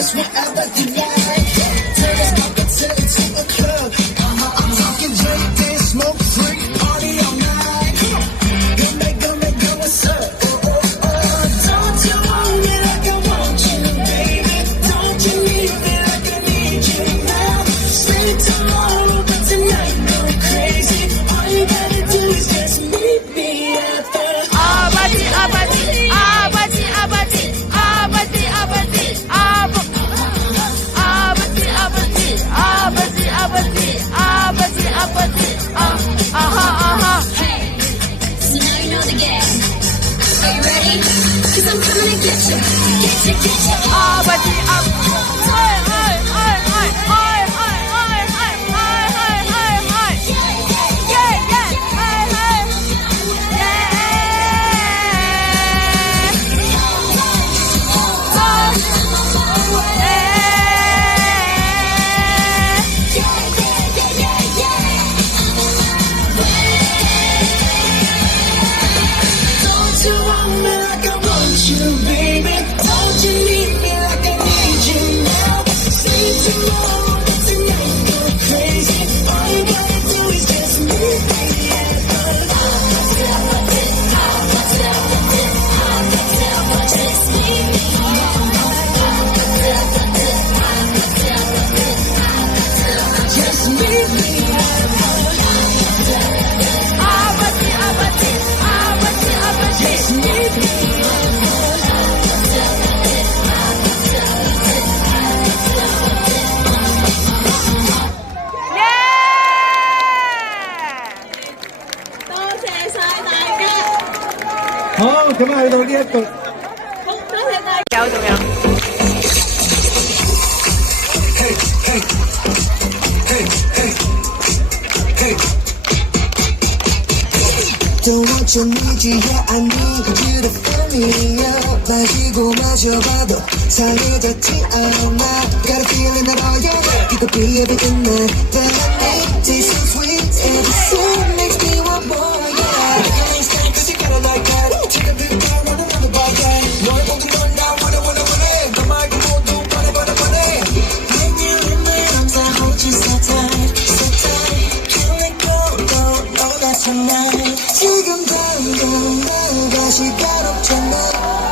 It's whatever you like. Turn this up until it's in the club. I'm talking drink, dance, smoke, drink, party all night. Go, what's up? Don't you want me like I want you, baby? Don't you need me like I need you now? Say tomorrow, but tonight go crazy. All you gotta do is just meet me at the Cause I'm coming to get you.好，咁啊去到呢一個。好，多謝大家。仲有。Don't want you, need you, yeah, I need you to fill me up. 마시고 마셔봐도 상해졌지 않아. Got a feeling that all you're right. You could be everything that I need. Taste so sweet, every sip makes me want more, yeah. You ain't stand cause you got it like that. Take a big time, run around the bar, gang. 널 보고 넌 나 원해. 너 말고 모두 바래. When you're in my arms, I hold you so tight, so tight. Can't let go, no, that's tonight. 지금 당장 날 다시 가롭잖아.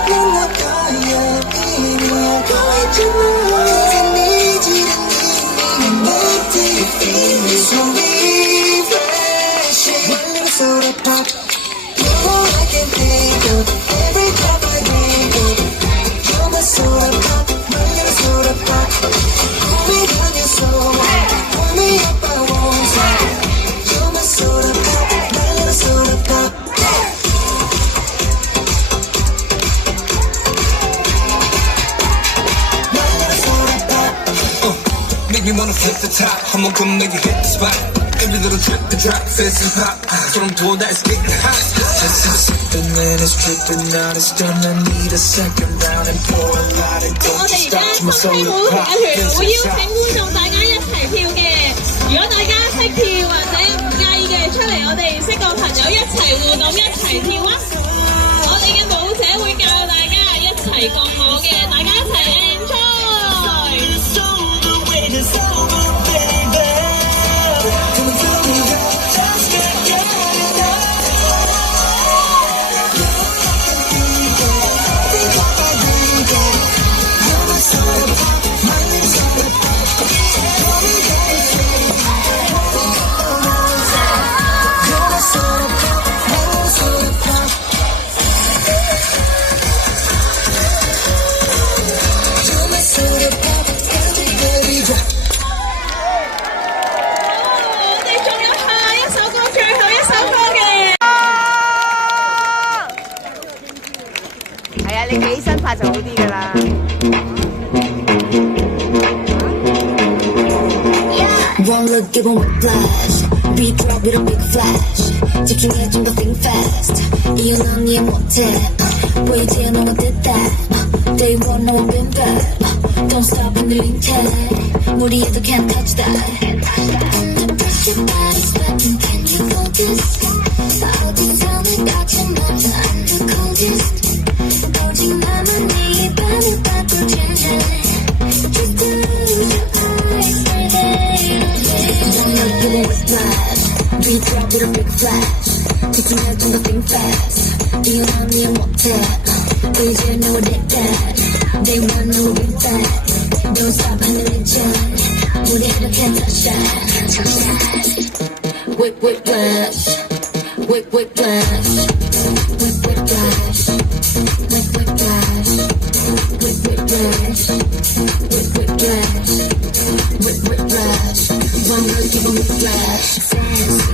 넌 나가야 이미 알고 있잖아. Cause I need you to need me. Make you feel me so refreshing. One little soda pop. You're all I can think of. Every cup I drink of. You're my soda pop. My little soda pop. Pull me down your soul. Pull me up, I won't stop. You're my soda pop. My little soda pop. Make me wanna flip the top. I'ma come make you hit the spot. Every little drip and drop, fizz and pop. So I'm told that it's getting hot. Just sipping and it's dripping out. It's gonna need a second round and pour a lot and don't you stop to my soda pop. 我邀請觀眾大家一齊跳嘅，如果大家識跳或者唔介意嘅，出嚟我哋識個朋友一齊互動一齊跳啊！我哋嘅舞者會教大家一齊共舞嘅，大家一齊 enjoy。It's over, baby. Come and tell me that just can't get enough. Every cup I drink of. You're my soda pop, my little soda pop. You're my soda pop, my One look, give 'em whiplash. Beat drop with a big flash. 집중해 좀 더 think fast. 이유 넌 이해 못해. 보이지 않아 what did that. Day one, no one been bad. Don't stop 흔들린 채. 무리해도 can't touch that. Your body's working, can you focus? 어디서 내가 좀 먼저 I'm the coldest. 오직 나만 네 입안을 바꾸잖아. Just close your eyes, baby. One look, give 'em whiplash. Beat drop with a big flash. 집중해 좀 더 think fast. 이유 넌 이해 못해. 보이지 않아 what did that. Day one, no one been bad. Don't stop 흔들린 채. 무리해도 can't touch that. Whip, whiplash. Whip, whiplash. Whip, whiplash. Whip, whiplash. Whip, whiplash. Whip, whiplash. Whip, whiplash. One look, give 'em whiplash. Sassy.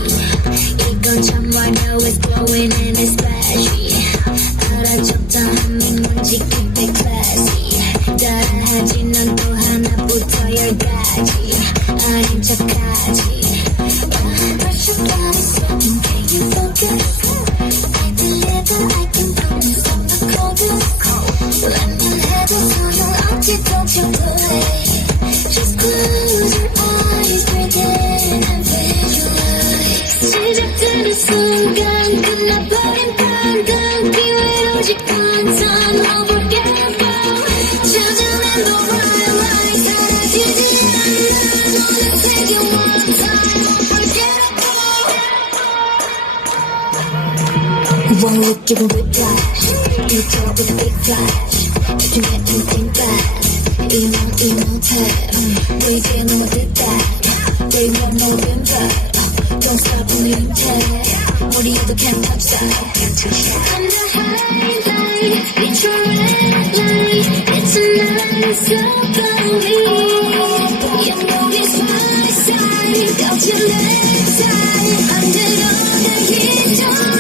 이건 정말 know it's glowing and it's flashy. 알아줬다 하면 뭔지 keep it classy. 따라하지 넌 또 하나부터 열까지. 아닌 척하지. Brush your body sweating, can you focus? I deliver, I can promise I'm the coldest. lemon-headed 소용없지 don't you play. Just close your eyes, breathe in and visualize. 시작되는 순간 끝나버린 방금 기회를 오직 one time unforgettable. 찾아낸 the right light 사라지지 않는 너는 take it one time unforgettable. One look, give 'em whiplash. You talk with a big flash. You can get anything fast. 이모텔 보이지 않는 what did that. They want no been bad. Don't stop believing that. 무리해도 can't touch that. Under highlight, it's your red light. It's a night so lonely. You know it's my side. Got your left side. Under all the history.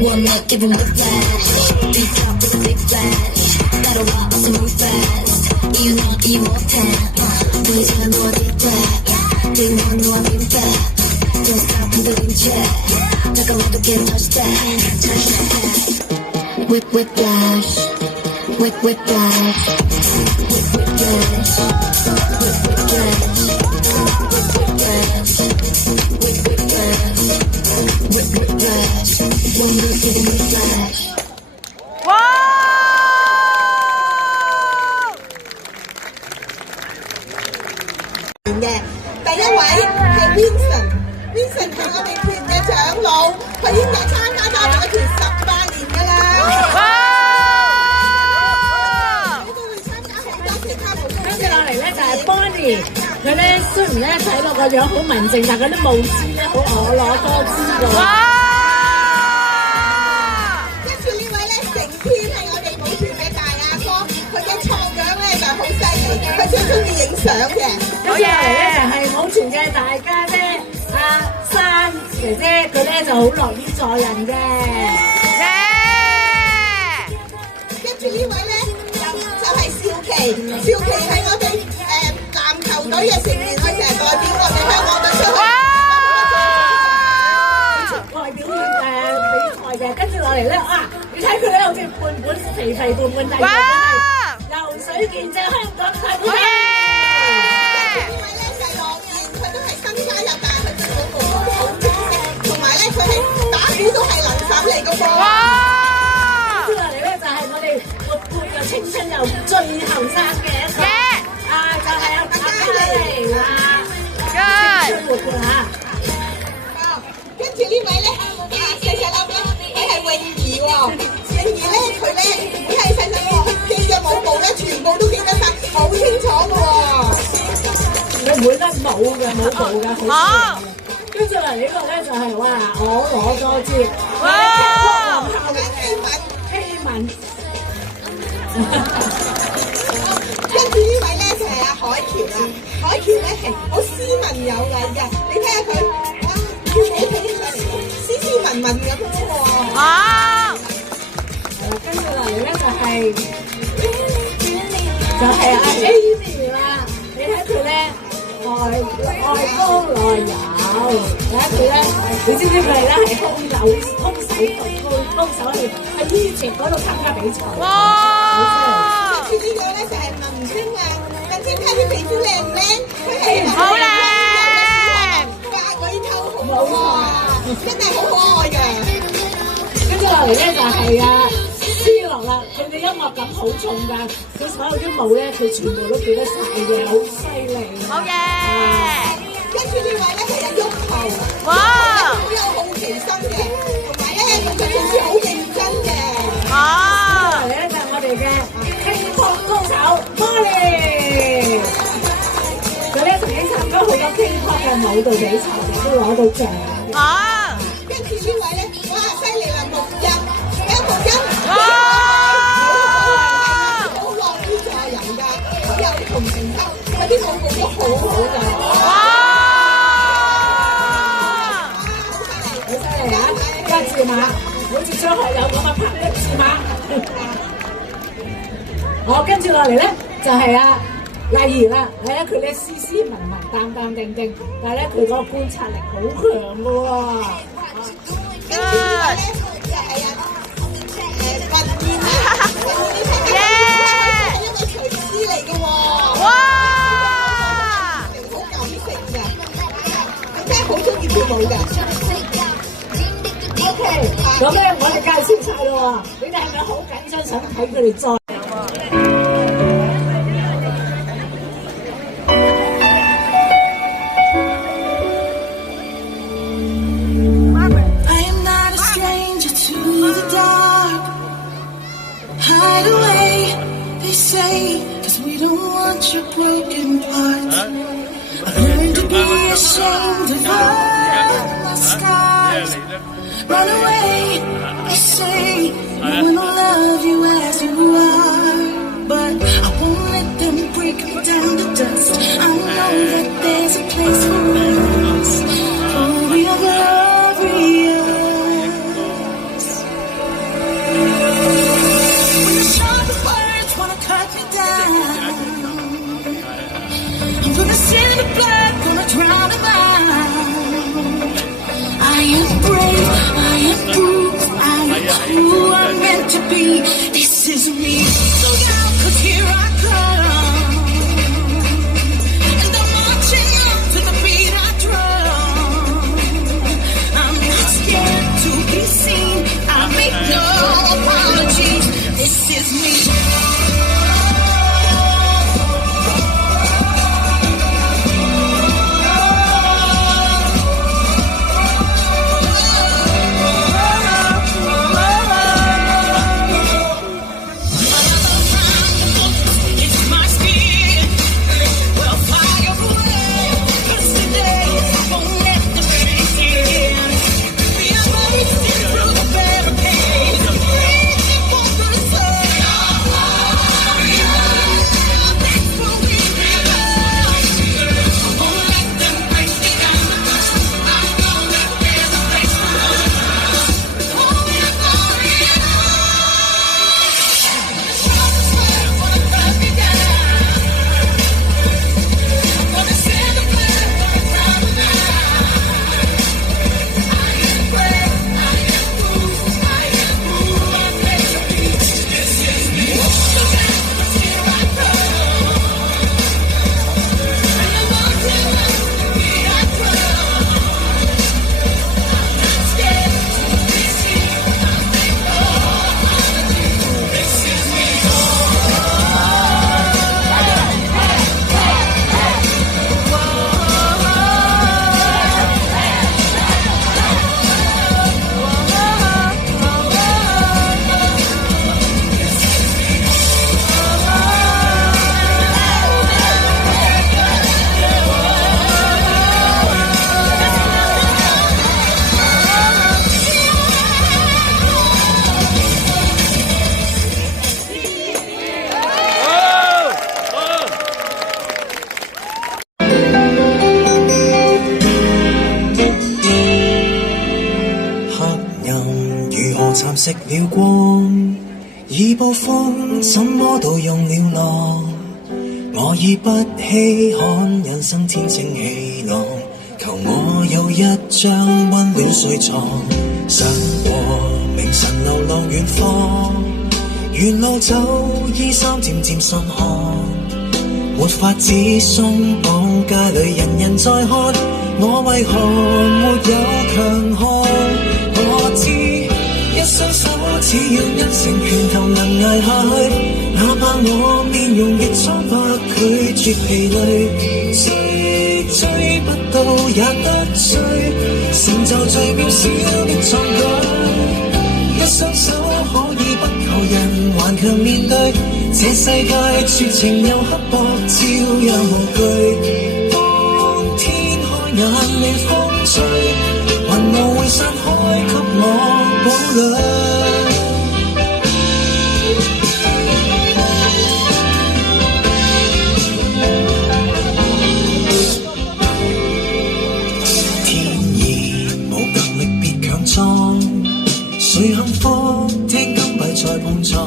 One look, give 'em the flash. Beat up with a big flash. 따라와 어서 move fast. 이유 넌 이해 못해. 보이지 않아 what did that. They want no one been bad. Don't stop 흔들린 채. 다가와도 can't touch that. Whip, whiplash. Whip, whiplash. Whip, whiplash. Whip, whiplash. Whip, whiplash. Whip, whiplash. Whip, whiplash. One look, give 'em whiplash.第一位係 Vincent 係我哋團嘅長老，佢已經係參加咗我哋嘅團18年㗎啦。佢都會參加好多其他活動。跟住落嚟咧就係 Bonnie，佢咧雖然咧睇落個樣好文靜，但係佢啲舞姿咧好婀娜多姿㗎。跟住呢位咧成天係我哋舞團嘅大阿哥，佢嘅創樣咧就好犀利，佢最中意影相嘅。跟住落嚟咧就係舞團嘅大家姐阿珊姐姐，佢咧就好樂於助人嘅。跟住呢位咧就係少琪係我哋籃球隊嘅成員，佢成日代表我哋香港隊出去。外表演比賽嘅，跟住落嚟咧你睇佢咧好似半肥肥半大個，游水健將香港隊。呢位咧就係樂賢，佢都係新加入，但係佢對舞步都好精識，同埋咧佢係打鼓都係能手嚟嘅噃。跟住落嚟咧就係我哋活潑又青春又最後生嘅一個，就係阿嘉玲啦，青春活潑嚇。跟住呢位咧，細細粒咧，佢係泳兒喎。泳兒咧，佢咧係細細個記嘅舞步咧，全部都記得晒，好清楚嘅喎。佢唔會得舞嘅，舞步嘅，好。跟住嚟呢個咧就係我攞咗支希文。跟住呢位咧就係阿海喬啦，海喬咧係好斯文有禮嘅，你睇下佢，哇，跳起上嚟斯斯文文咁樣喎。跟就係阿 Amy 啦，你睇佢咧外高內柔，睇下佢咧，你知唔知佢哋咧係空手喺呢隻嗰度參加比賽。哇！跟住呢個咧就係文青啦，文青睇佢皮膚靚唔靚？佢係好靚，花鬼偷紅喎，真係好可愛嘅。跟住落嚟咧就係思樂啦，佢嘅音樂感好重㗎，佢所有啲舞咧，佢全部都記得晒嘅，好犀利。好嘅。跟住呢位咧係阿毓豪，哇，好有好奇心嘅，同埋咧佢做事好認真嘅。嚟咧就係我哋嘅 K-pop 高手 Molly， 佢咧曾經參加好多 K-pop 嘅舞蹈比賽嘅，都攞到獎。跟住呢位咧，哇，犀利啦，木音，木音，好樂於助人㗎，好有同情心，嗰啲舞步都好好㗎。好犀利啊！一字馬，好似張學友咁啊，拍一字馬。好，跟住落嚟咧就係麗儀啦，睇下佢咧斯斯文文、淡淡定定，但係咧佢嗰個觀察力好強㗎喎。跟住呢位咧就係雲燕啊，係一位廚師嚟嘅喎。哇！好感性嘅，真係好中意跳舞嘅。OK，咁咧我哋介紹晒咯喎，你哋係咪好緊張想睇佢哋再？Your broken parts. I learned to be ashamed of all my scars. Run away, they say. No one will love you as you are. But I won't let them break me down to dust. I know that there's a place for us. For we are glorious. When the sharpest words wanna cut me down, I'm gonna send the blood, gonna drown them out. I am brave, I am bruised, I am who I'm meant to be. This is me. Look out, 'cause here I come. And I'm marching up to the beat I drum. I'm not scared to be seen, I make no apologies. This is me. 已暴風，怎麼都用了浪。我已不稀罕人生天清氣朗，求我有一張溫暖睡床，想過明晨流浪遠方，沿路走衣衫漸漸滲汗，沒法子鬆綁，街裏人人在看，我為何沒有強項？我知一雙手只要一成拳頭能捱下去，哪怕我面容亦蒼白，拒絕疲累，追不到也得追，成就最渺小的壯舉。一雙手可以不求人，頑強面對這世界絕情又刻薄，照樣無懼。當天開眼你風吹，雲霧會散開給我保慮。誰幸福聽金幣在碰撞，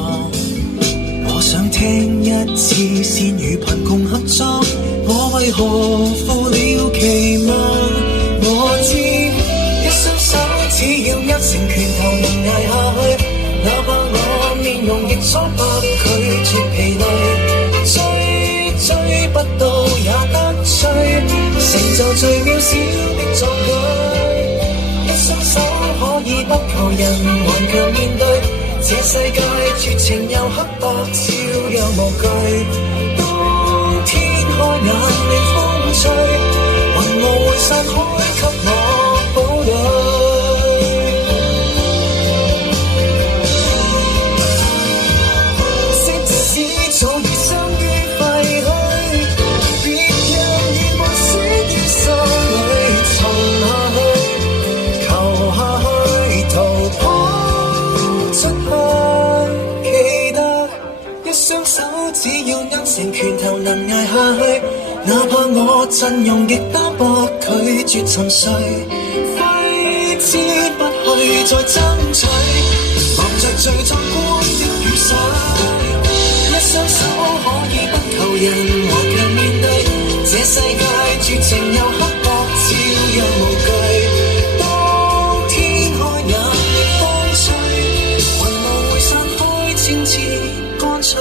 我想聽一次先與貧窮合作，我為何負了期望？我知一雙手只要一成拳頭能捱下去，哪怕我面容亦蒼白，拒絕疲累，追不到也得追，成就最渺小的壯舉。一雙手可以不求人，頑強面對這世界絕情又刻薄，照樣無懼。當天開眼你風吹，雲霧會散開給我保慮。即使早已相於廢墟，別讓願望死於心裏沉下去，求下去逃跑出去，記得一雙手只要握成拳頭能捱下去，哪怕我陣容極單薄，拒絕沉睡，揮之不去再爭取，望着最壯觀的雨水。一雙手可以不求人，頑強面對這世界絕情又刻薄，照樣無懼。當天開眼逆風吹，雲霧會散開，清澈乾脆。